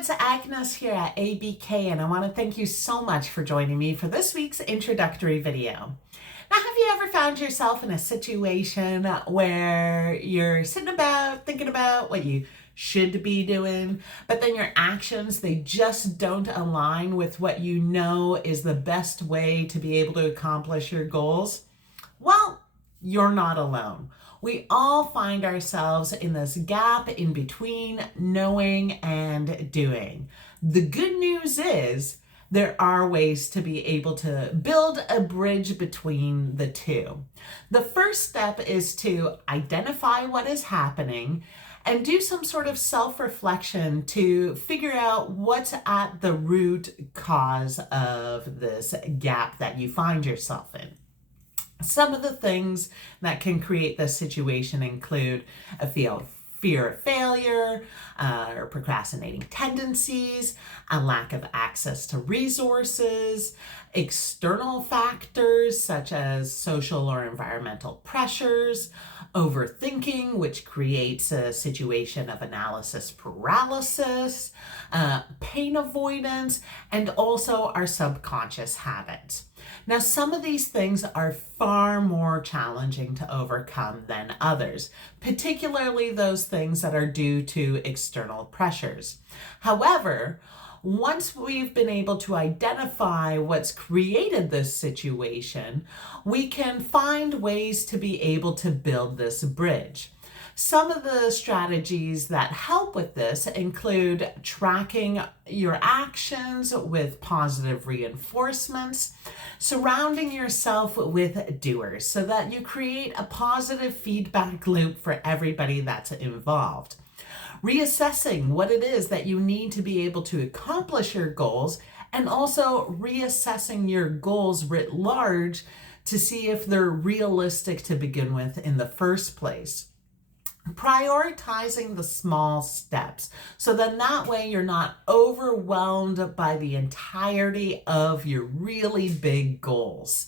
it's Agnes here at ABK, and I want to thank you so much for joining me for this week's introductory video. Now, have you ever found yourself in a situation where you're sitting about thinking about what you should be doing, but then your actions, they just don't align with what you know is the best way to be able to accomplish your goals? Well, you're not alone. We all find ourselves in this gap in between knowing and doing. The good news is there are ways to be able to build a bridge between the two. The first step is to identify what is happening and do some sort of self-reflection to figure out what's at the root cause of this gap that you find yourself in. Some of the things that can create this situation include a fear of failure, or procrastinating tendencies, a lack of access to resources, external factors such as social or environmental pressures, overthinking, which creates a situation of analysis paralysis, pain avoidance, and also our subconscious habits. Now, some of these things are far more challenging to overcome than others, particularly those things that are due to external pressures. However, once we've been able to identify what's created this situation, we can find ways to be able to build this bridge. Some of the strategies that help with this include tracking your actions with positive reinforcements, surrounding yourself with doers so that you create a positive feedback loop for everybody that's involved. Reassessing what it is that you need to be able to accomplish your goals, and also reassessing your goals writ large to see if they're realistic to begin with in the first place. Prioritizing the small steps so then that way you're not overwhelmed by the entirety of your really big goals.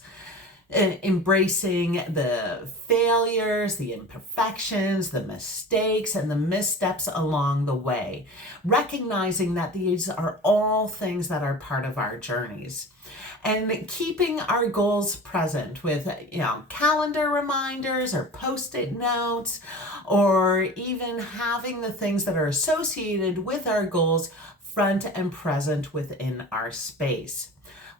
Embracing the failures, the imperfections, the mistakes, and the missteps along the way. Recognizing that these are all things that are part of our journeys. And keeping our goals present with, calendar reminders or post-it notes, or even having the things that are associated with our goals front and present within our space.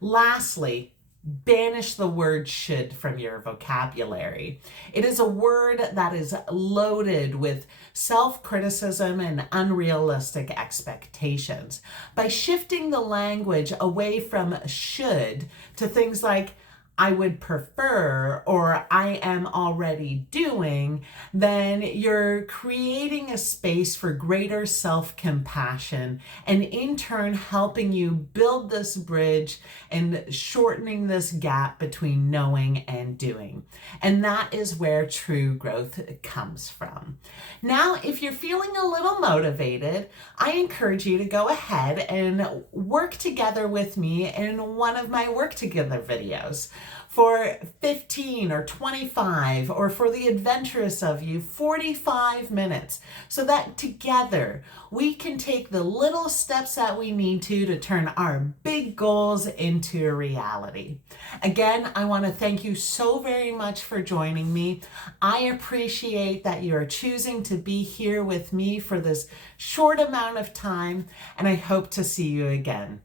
Lastly, banish the word should from your vocabulary. It is a word that is loaded with self-criticism and unrealistic expectations. By shifting the language away from should to things like I would prefer or I am already doing, then you're creating a space for greater self-compassion and in turn helping you build this bridge and shortening this gap between knowing and doing. And that is where true growth comes from. Now, if you're feeling a little motivated, I encourage you to go ahead and work together with me in one of my work together videos. For 15 or 25, or for the adventurous of you, 45 minutes, so that together we can take the little steps that we need to turn our big goals into a reality. Again, I want to thank you so very much for joining me. I appreciate that you're choosing to be here with me for this short amount of time, and I hope to see you again.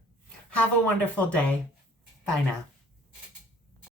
Have a wonderful day. Bye now.